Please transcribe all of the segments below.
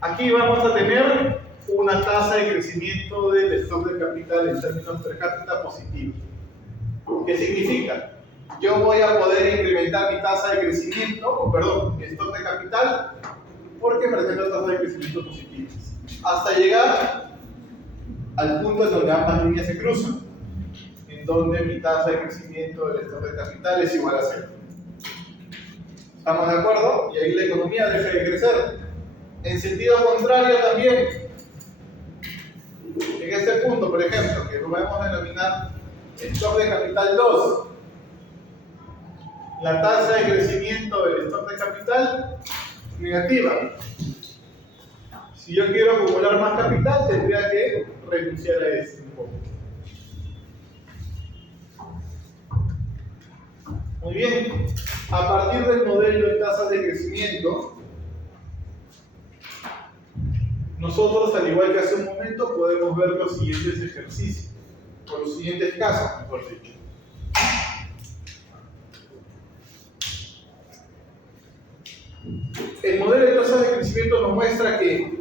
Aquí vamos a tener una tasa de crecimiento del stock de capital en términos per cápita positivo. ¿Qué significa? Yo voy a poder incrementar mi tasa de crecimiento, mi stock de capital, porque presento tasas de crecimiento positivas, hasta llegar al punto en donde ambas líneas se cruzan, en donde mi tasa de crecimiento del stock de capital es igual a 0. ¿Estamos de acuerdo? Y ahí la economía deja de crecer. En sentido contrario también, en este punto, por ejemplo, que lo vamos a denominar stock de capital 2, la tasa de crecimiento del stock de capital negativa. Si yo quiero acumular más capital, tendría que renunciar a este un poco. Muy bien, a partir del modelo de tasas de crecimiento, nosotros, al igual que hace un momento, podemos ver los siguientes ejercicios, o los siguientes casos, mejor dicho. El modelo de tasas de crecimiento nos muestra que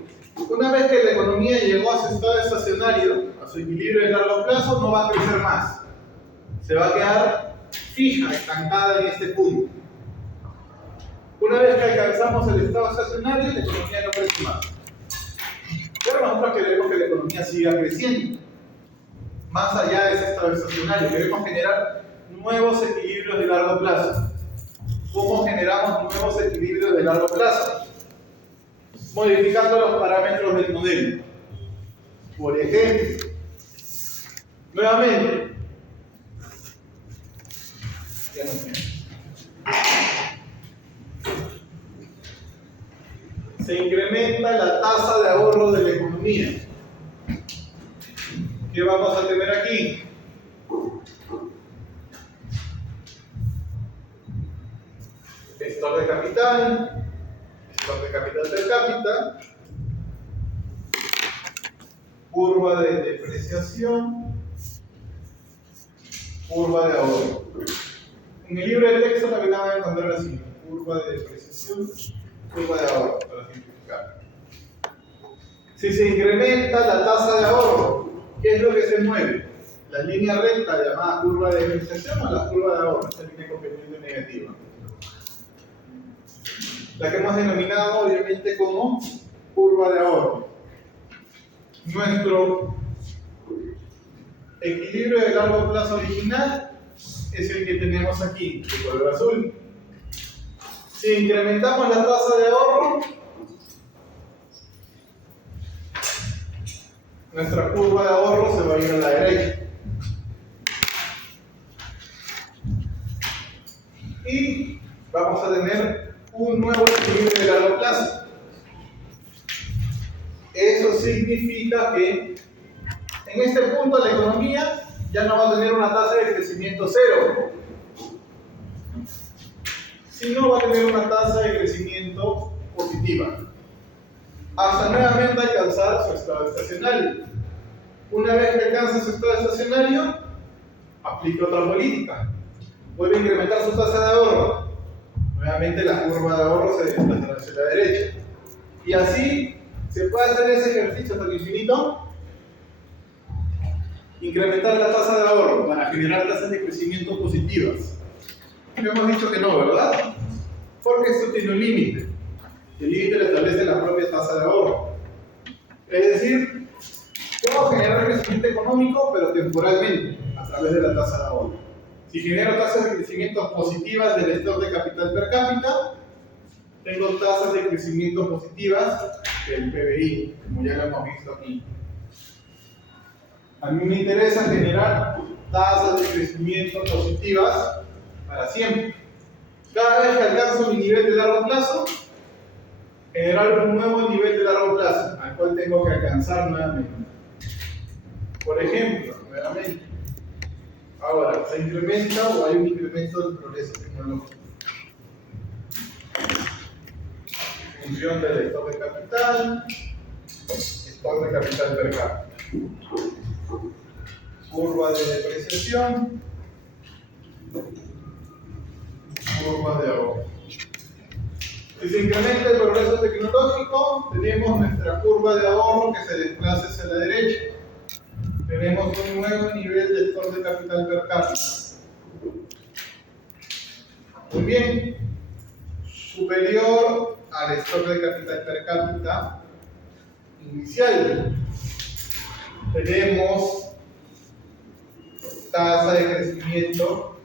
una vez que la economía llegó a su estado estacionario, a su equilibrio de largo plazo, no va a crecer más. Se va a quedar fija, estancada en este punto. Una vez que alcanzamos el estado estacionario, la economía no crece más. Pero nosotros queremos que la economía siga creciendo, más allá de ese estado estacionario. Queremos generar nuevos equilibrios de largo plazo. ¿Cómo generamos nuevos equilibrios de largo plazo? Modificando los parámetros del modelo. Por ejemplo, nuevamente, se incrementa la tasa de ahorro de la economía. ¿Qué vamos a tener aquí? Stock de capital per cápita, curva de depreciación, curva de ahorro. En el libro de texto también la van a encontrar así: curva de depreciación, curva de ahorro, para simplificar. Si se incrementa la tasa de ahorro, ¿qué es lo que se mueve? La línea recta llamada curva de depreciación o la curva de ahorro, esta línea con pendiente negativa. La que hemos denominado obviamente como curva de ahorro. Nuestro equilibrio de largo plazo original es el que tenemos aquí, de color azul. Si incrementamos la tasa de ahorro, nuestra curva de ahorro se va a ir a la derecha. Y vamos a tener un nuevo equilibrio de largo plazo. Eso significa que en este punto la economía ya no va a tener una tasa de crecimiento cero, sino va a tener una tasa de crecimiento positiva, hasta nuevamente alcanzar su estado estacionario. Una vez que alcanza su estado estacionario, aplica otra política, vuelve a incrementar su tasa de ahorro. Nuevamente la curva de ahorro se desplaza hacia la derecha. Y así se puede hacer ese ejercicio hasta el infinito. Incrementar la tasa de ahorro para generar tasas de crecimiento positivas. Hemos dicho que no, ¿verdad? Porque esto tiene un límite. El límite lo establece la propia tasa de ahorro. Es decir, puedo generar crecimiento económico, pero temporalmente, a través de la tasa de ahorro. Si genero tasas de crecimiento positivas del stock de capital per cápita, tengo tasas de crecimiento positivas del PBI, como ya lo hemos visto aquí. A mí me interesa generar tasas de crecimiento positivas para siempre. Cada vez que alcanzo mi nivel de largo plazo, generar un nuevo nivel de largo plazo, al cual tengo que alcanzar nuevamente. Por ejemplo, nuevamente, ahora, ¿se incrementa o hay un incremento del progreso tecnológico? Función del stock de capital, stock de capital per cápita. Curva de depreciación, curva de ahorro. Si se incrementa el progreso tecnológico, tenemos nuestra curva de ahorro que se desplaza hacia la derecha. Tenemos un nuevo nivel de stock de capital per cápita. Muy bien, superior al stock de capital per cápita inicial. Tenemos tasa de crecimiento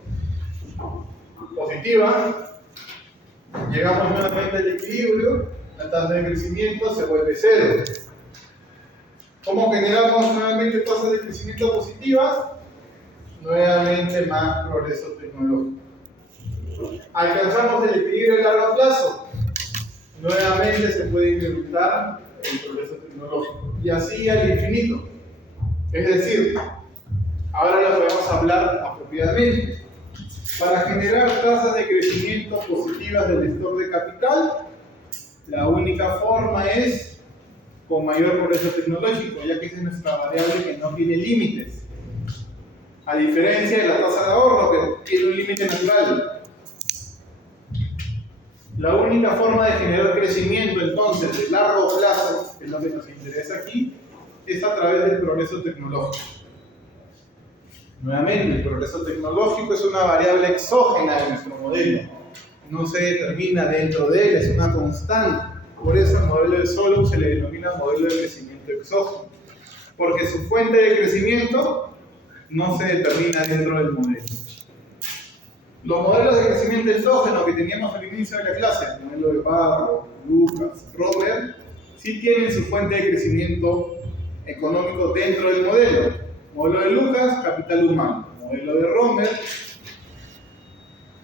positiva. Llegamos nuevamente al equilibrio, la tasa de crecimiento se vuelve cero. ¿Cómo generamos nuevamente tasas de crecimiento positivas? Nuevamente más progreso tecnológico. Alcanzamos el equilibrio a largo plazo. Nuevamente se puede incrementar el progreso tecnológico. Y así al infinito. Es decir, ahora lo podemos hablar apropiadamente. Para generar tasas de crecimiento positivas del stock de capital, la única forma es con mayor progreso tecnológico, ya que esa es nuestra variable que no tiene límites. A diferencia de la tasa de ahorro, que tiene un límite natural. La única forma de generar crecimiento, entonces, de largo plazo, que es lo que nos interesa aquí, es a través del progreso tecnológico. Nuevamente, el progreso tecnológico es una variable exógena de nuestro modelo. No se determina dentro de él, es una constante. Por eso el modelo de Solomon se le denomina modelo de crecimiento exógeno. Porque su fuente de crecimiento no se determina dentro del modelo. Los modelos de crecimiento exógeno que teníamos al inicio de la clase, el modelo de Barro, Lucas, Romer, sí tienen su fuente de crecimiento económico dentro del modelo. Modelo de Lucas, capital humano. Modelo de Romer,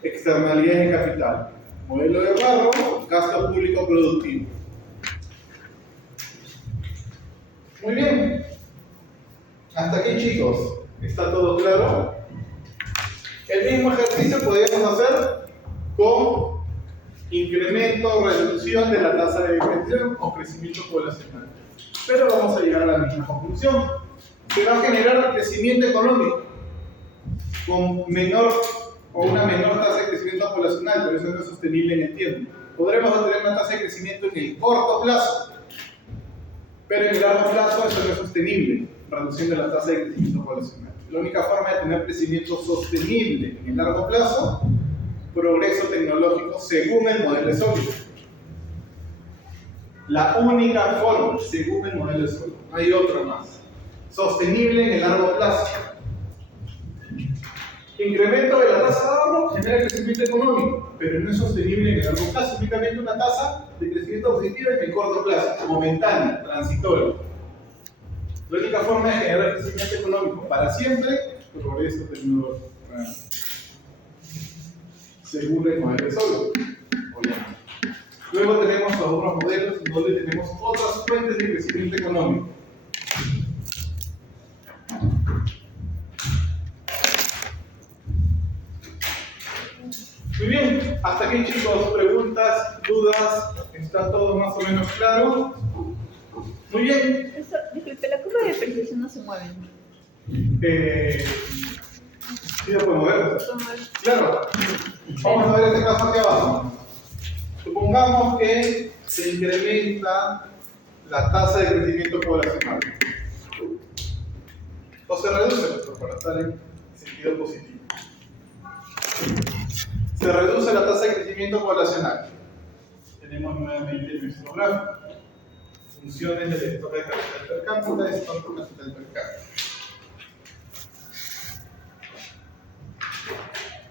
externalidades de capital. Modelo de Barro, gasto público productivo. Muy bien. Hasta aquí, chicos. ¿Está todo claro? El mismo ejercicio podríamos hacer con incremento o reducción de la tasa de depresión o crecimiento poblacional. Pero vamos a llegar a la misma conclusión. Se va a generar crecimiento económico con menor o una menor tasa de crecimiento poblacional, pero eso no es sostenible en el tiempo. Podremos obtener una tasa de crecimiento en el corto plazo, pero en el largo plazo eso no es sostenible, reduciendo la tasa de crecimiento poblacional. La única forma de tener crecimiento sostenible en el largo plazo, progreso tecnológico según el modelo de Solomon. La única forma, según el modelo de Solomon, no hay otra más. Sostenible en el largo plazo. Incremento de la tasa de ahorro genera crecimiento económico, pero no es sostenible en el largo plazo, únicamente una tasa de crecimiento positiva en el corto plazo, momentánea, transitoria. La única forma de generar crecimiento económico para siempre, progreso tecnológico. Según el modelo de Solomon. Luego tenemos los otros modelos donde tenemos otras fuentes de crecimiento económico. Muy bien, hasta aquí, chicos, preguntas, dudas, ¿está todo más o menos claro? Muy bien. Eso, disculpe, la curva de depreciación no se mueve. ¿Sí la podemos ver? Claro. Vamos a ver este caso aquí abajo. Supongamos que se incrementa la tasa de crecimiento poblacional. O se reduce, para estar en sentido positivo. Se reduce la tasa de crecimiento poblacional. Tenemos nuevamente nuestro gráfico. Funciones del stock de capital per cápita y stock de capital per cápita.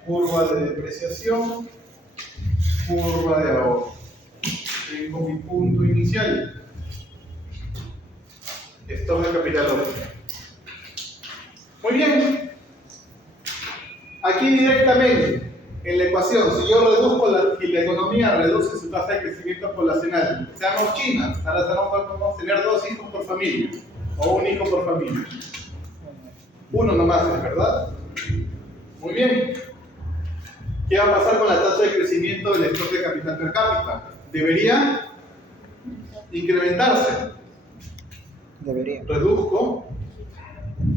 Curva de depreciación, curva de ahorro. Tengo mi punto inicial. Stock de capital óptimo. Muy bien. Aquí directamente, en la ecuación, si yo reduzco y la economía reduce su tasa de crecimiento poblacional, seamos China, ahora podemos tener 2 hijos por familia, o 1 hijo por familia. Uno nomás, ¿es verdad? Muy bien. ¿Qué va a pasar con la tasa de crecimiento del stock de capital per cápita? ¿Debería incrementarse? Debería. Reduzco,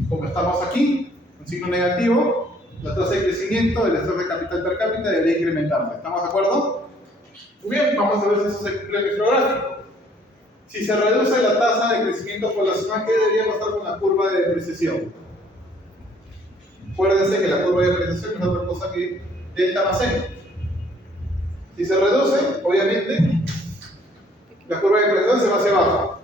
como estamos aquí, un signo negativo, la tasa de crecimiento del stock de capital per cápita debería incrementarse. ¿Estamos de acuerdo? Muy bien, vamos a ver si eso se cumple en nuestro gráfico. Si se reduce la tasa de crecimiento poblacional, ¿qué debería pasar con la curva de depreciación? Acuérdense que la curva de depreciación no es otra cosa que delta más n. Si se reduce, obviamente, la curva de depreciación se va hacia abajo.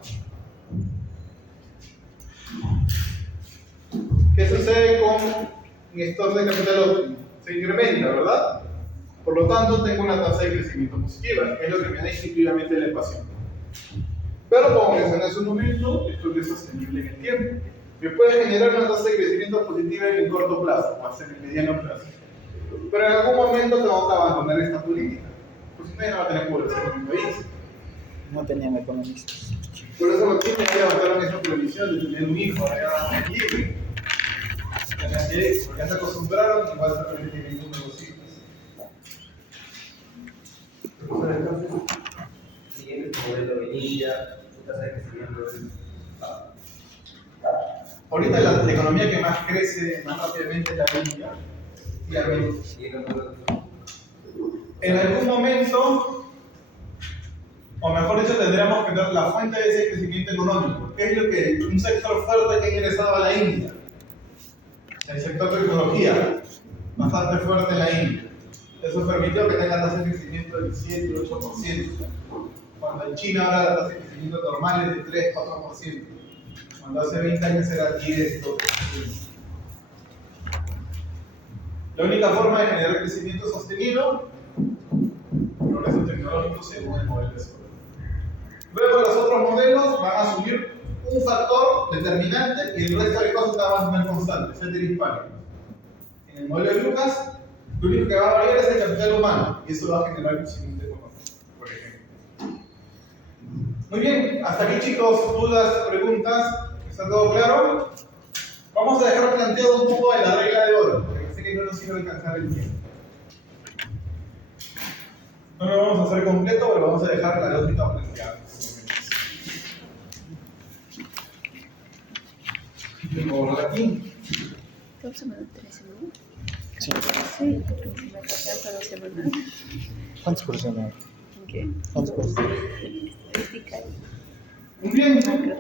¿Qué sucede con mi stock de capital óptimo? Se incrementa, ¿verdad? Por lo tanto, tengo una tasa de crecimiento positiva, que es lo que me da instintivamente la ecuación. Pero como mencioné hace un momento, esto no es sostenible en el tiempo. Me puede generar una tasa de crecimiento positiva en el corto plazo, o hasta en el mediano plazo. Pero en algún momento tengo que abandonar esta política. Pues nadie no va a tener población en mi país. No tenían economistas. Por eso los chinos ya levantaron esta previsión de tener un hijo, ahora es libre. Ya se acostumbraron y va a estar permitiendo ninguno de los hijos. Entonces, siguiendo el modelo de India, tu tasa de crecimiento es Ahorita la economía que más crece más rápidamente es la India. Y la India. En algún momento, o mejor dicho, tendríamos que ver la fuente de ese crecimiento económico. ¿Qué es lo que un sector fuerte que ha ingresado a la India? El sector de tecnología, bastante fuerte en la India. Eso permitió que tenga tasas de crecimiento del 7 y 8%. Cuando en China ahora la tasa de crecimiento normal es de 3-4%. Cuando hace 20 años era 10-12%. La única forma de generar crecimiento sostenido, progreso tecnológico según el modelo de Solow. Luego los otros modelos van a asumir un factor determinante y el resto de cosas van a mantener constantes, es decir, hispánico. En el modelo de Lucas, lo único que va a variar es el capital humano y eso va a generar crecimiento económico, por ejemplo. Muy bien, hasta aquí chicos, dudas, preguntas, ¿está todo claro? Vamos a dejar planteado un poco de la regla de oro, porque sé que no nos iba a alcanzar el tiempo. No lo vamos a hacer completo, pero vamos a dejar la lógica planteada. Por aquí. ¿Dos semanas, 3 semanas? Sí. Sí, porque si me pasé hasta 2 semanas. ¿Cuántos cursos no? ¿Qué? ¿Cuántos cursos? Estadística Muy bien. y macro.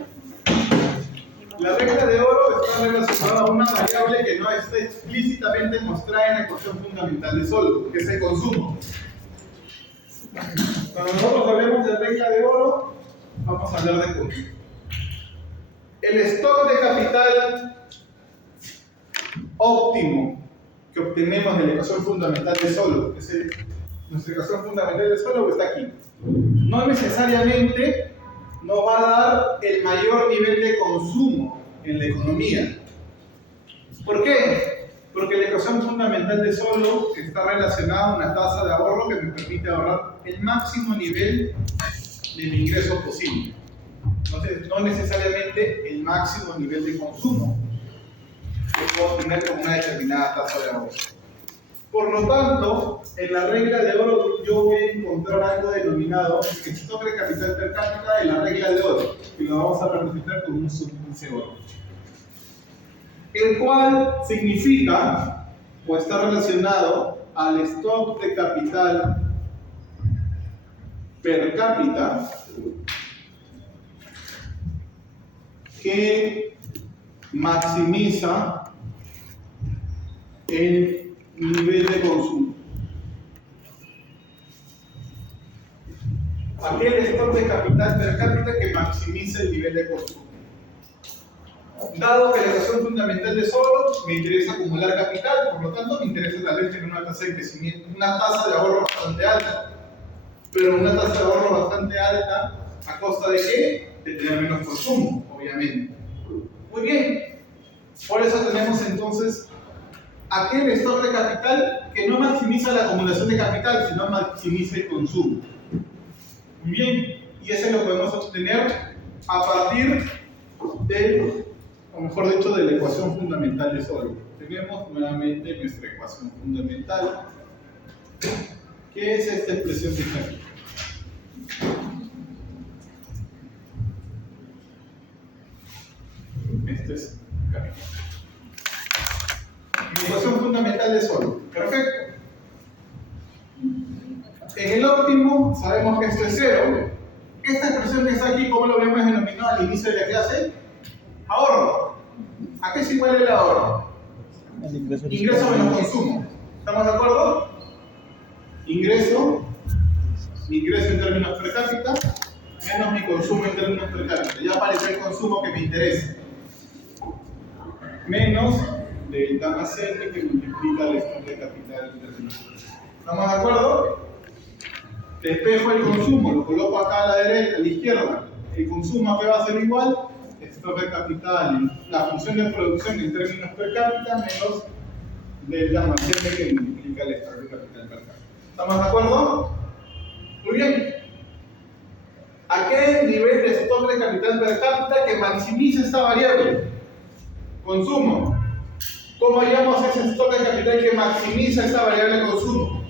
La regla de oro está relacionada a una variable que no está explícitamente mostrada en la ecuación fundamental de Solow, que es el consumo. Cuando nosotros hablemos de regla de oro, vamos a hablar de consumo. El stock de capital óptimo que obtenemos de la ecuación fundamental de Solow, nuestra ecuación fundamental de Solow está aquí. No necesariamente nos va a dar el mayor nivel de consumo en la economía. ¿Por qué? Porque la ecuación fundamental de Solow está relacionada a una tasa de ahorro que me permite ahorrar el máximo nivel de mi ingreso posible. Entonces, no necesariamente el máximo nivel de consumo que puedo tener con una determinada tasa de ahorro. Por lo tanto, en la regla de oro yo voy a encontrar algo denominado el stock de capital per cápita de la regla de oro, y lo vamos a representar con un subíndice oro, el cual significa o está relacionado al stock de capital per cápita que maximiza el nivel de consumo. Aquel stock de capital per cápita que maximiza el nivel de consumo. Dado que la ecuación fundamental de Solow me interesa acumular capital, por lo tanto me interesa tal vez tener una tasa de crecimiento, una tasa de ahorro bastante alta. Pero una tasa de ahorro bastante alta, ¿a costa de qué? De tener menos consumo, obviamente. Muy bien. Por eso tenemos entonces aquel stock de capital que no maximiza la acumulación de capital, sino maximiza el consumo. Muy bien. Y ese lo podemos obtener a partir del, o mejor dicho, de la ecuación fundamental de Solow. Tenemos nuevamente nuestra ecuación fundamental, que es esta expresión que está aquí. Este es capital. Mi ecuación fundamental de Solow. Perfecto. En el óptimo consumo, sabemos que esto es 0. Esta expresión que está aquí, ¿cómo lo habíamos denominado al inicio de la clase? Ahorro. ¿A qué es igual el ahorro? El ingreso Ingreso menos consumo. ¿Estamos de acuerdo? Ingreso en términos per cápita, menos mi consumo en términos per cápita. Ya apareció el consumo que me interesa. Menos delta más N que multiplica el stock de capital en términos per cápita. ¿Estamos de acuerdo? Despejo el consumo, lo coloco acá a la derecha, a la izquierda. El consumo que va a ser igual, stock de capital, la función de producción en términos per cápita menos delta más N que multiplica el stock de capital per cápita. ¿Estamos de acuerdo? Muy bien. ¿A qué nivel de stock de capital per cápita que maximiza esta variable? Consumo. ¿Cómo hallamos ese stock de capital que maximiza esta variable de consumo?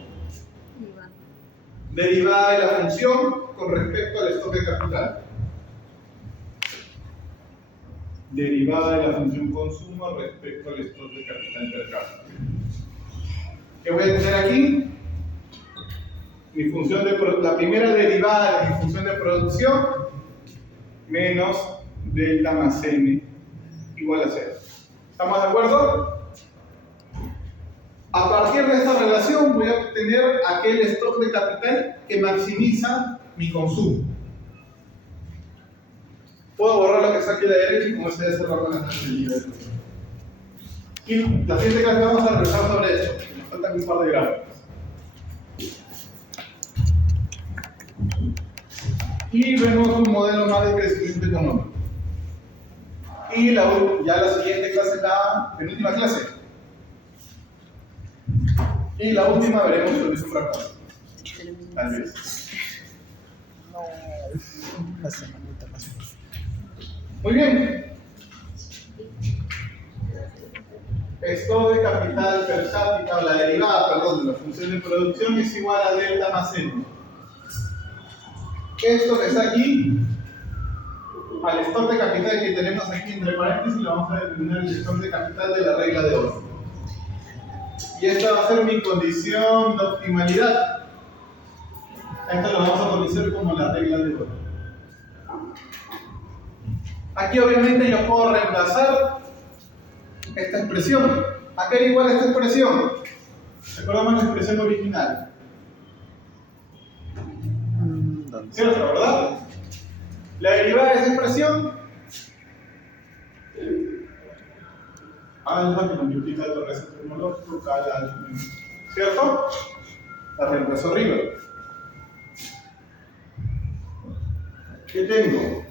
Derivada de la función con respecto al stock de capital. Derivada de la función consumo respecto al stock de capital per cápita. ¿Qué voy a tener aquí? Mi función la primera derivada de mi función de producción menos delta más N igual a 0. ¿Estamos de acuerdo? A partir de esta relación voy a obtener aquel stock de capital que maximiza mi consumo. Puedo borrar lo que está aquí a la derecha y como se debe cerrar con la clase libre. Y la siguiente clase vamos a regresar sobre eso. Nos faltan un par de gráficos. Y vemos un modelo más de crecimiento económico. Y ya la siguiente clase, la penúltima clase. Y la última veremos sobre un fracaso. Tal vez. No, una semanita más. Muy bien. Stock de capital per cápita, o la derivada, perdón, de la función de producción es igual a delta más N. Esto que está aquí, al stock de capital que tenemos aquí entre paréntesis, lo vamos a determinar el stock de capital de la regla de oro. Y esta va a ser mi condición de optimalidad. Esto lo vamos a utilizar como la regla de oro. Aquí obviamente yo puedo reemplazar esta expresión. ¿A qué era igual esta expresión? Recordamos la expresión original. ¿Cierto, verdad? La derivada de esa expresión, alfa que multiplica el progreso termológico cada alfa, ¿cierto? La reemplazo arriba. ¿Qué tengo?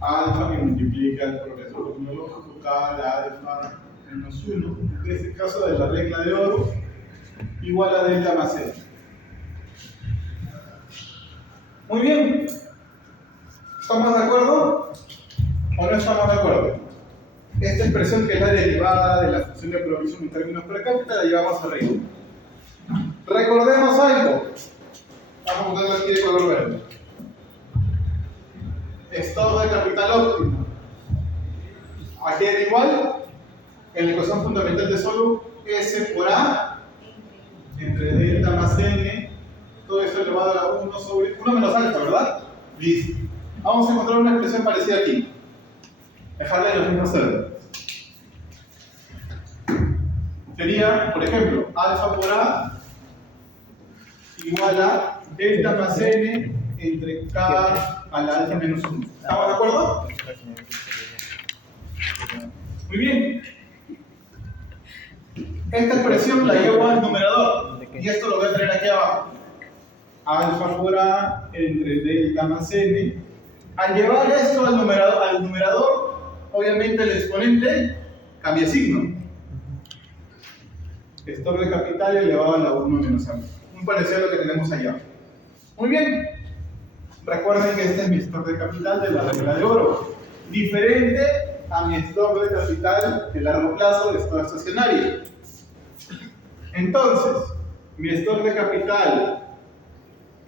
Alfa que multiplica el progreso termológico cada alfa menos 1, en este caso de la regla de oro, igual a delta más N. Muy bien. ¿Estamos de acuerdo? ¿O no estamos de acuerdo? Esta expresión que es la derivada de la función de producción en términos per cápita la llevamos arriba. Recordemos algo. Vamos a ponerlo aquí de color verde. Stock de capital óptimo. Aquí es igual. En la ecuación fundamental de solo S por A entre delta más N. Todo esto elevado a 1 sobre 1 menos alfa, ¿verdad? Listo. Vamos a encontrar una expresión parecida aquí. Dejarla en los mismos términos. Sería, por ejemplo, alfa por A igual a delta más N entre K a la alfa menos 1. ¿Estamos de acuerdo? Muy bien. Esta expresión la llevo al numerador. Y esto lo voy a tener aquí abajo. Alfa por A entre delta más N. Al llevar esto al numerador, obviamente el exponente cambia signo. Stock de capital elevado a la 1 menos alfa. Muy parecido a lo que tenemos allá. Muy bien. Recuerden que este es mi stock de capital de la regla de oro. Diferente a mi stock de capital de largo plazo de estado estacionario. Entonces, mi stock de capital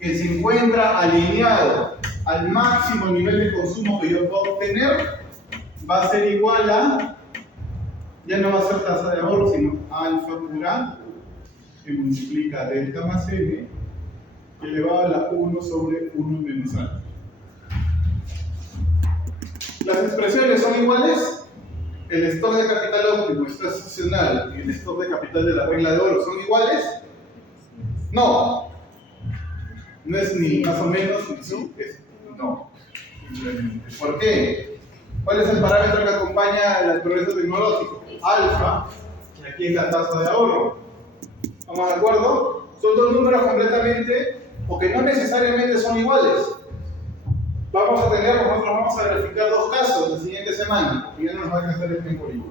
que se encuentra alineado al máximo nivel de consumo que yo puedo obtener va a ser igual a, ya no va a ser tasa de ahorro, sino alfa por A que multiplica delta más N elevado a la 1 sobre 1 menos alfa. Las expresiones son iguales. El stock de capital óptimo está estacional y el stock de capital de la regla de oro son iguales. No. No es ni más o menos, ni sí, es no. Simplemente. ¿Por qué? ¿Cuál es el parámetro que acompaña el progreso tecnológico? Alfa, y aquí es la tasa de ahorro. ¿Estamos de acuerdo? Son dos números completamente, o que no necesariamente son iguales. Nosotros vamos a verificar dos casos la siguiente semana, y ya no nos va a alcanzar el tiempo libre.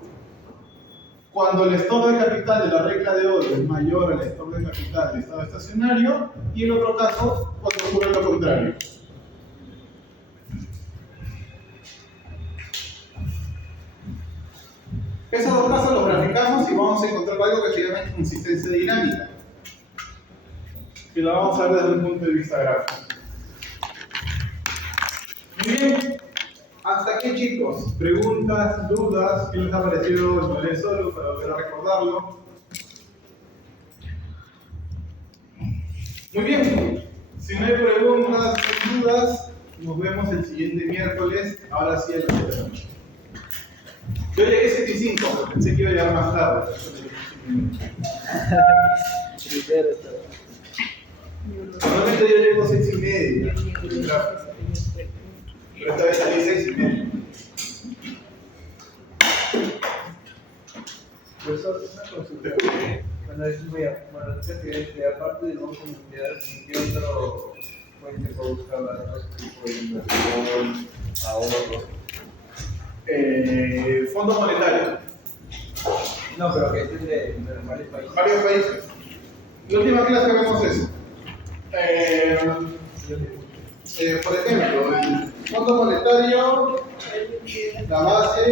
Cuando el stock de capital de la regla de oro es mayor al stock de capital del estado estacionario, y el otro caso, cuando ocurre lo contrario. Esos dos casos los graficamos y vamos a encontrar algo que se llama inconsistencia dinámica, que la vamos a ver desde un punto de vista gráfico. Muy bien, hasta aquí chicos, preguntas, dudas, ¿qué les ha parecido el modelo solo para volver a recordarlo? Muy bien, si no hay preguntas o dudas, nos vemos el siguiente miércoles, ahora sí a las 7 de la noche. Yo llegué 7:05, porque pensé que iba a llegar más tarde. Normalmente yo llego 6:30. Pero esta vez salí 6:30. Profesor, una consulta. Bueno, es muy aparte de bancos mundiales, ¿en qué otro fuente puedo buscar otro tipo de inversión, ahorro? Fondo monetario. No, pero que es de varios países. Varios países. La última clase que vemos eso. Por ejemplo, el Fondo Monetario, la base,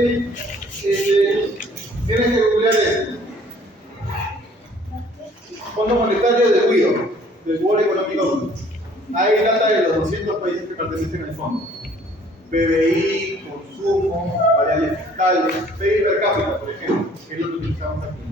tienes que googlear esto. Fondo Monetario de WIO, del World Economic Outlook. Hay data de los 200 países que pertenecen al fondo. PBI, consumo, variables fiscales, PIB per cápita, por ejemplo, que es lo que utilizamos aquí.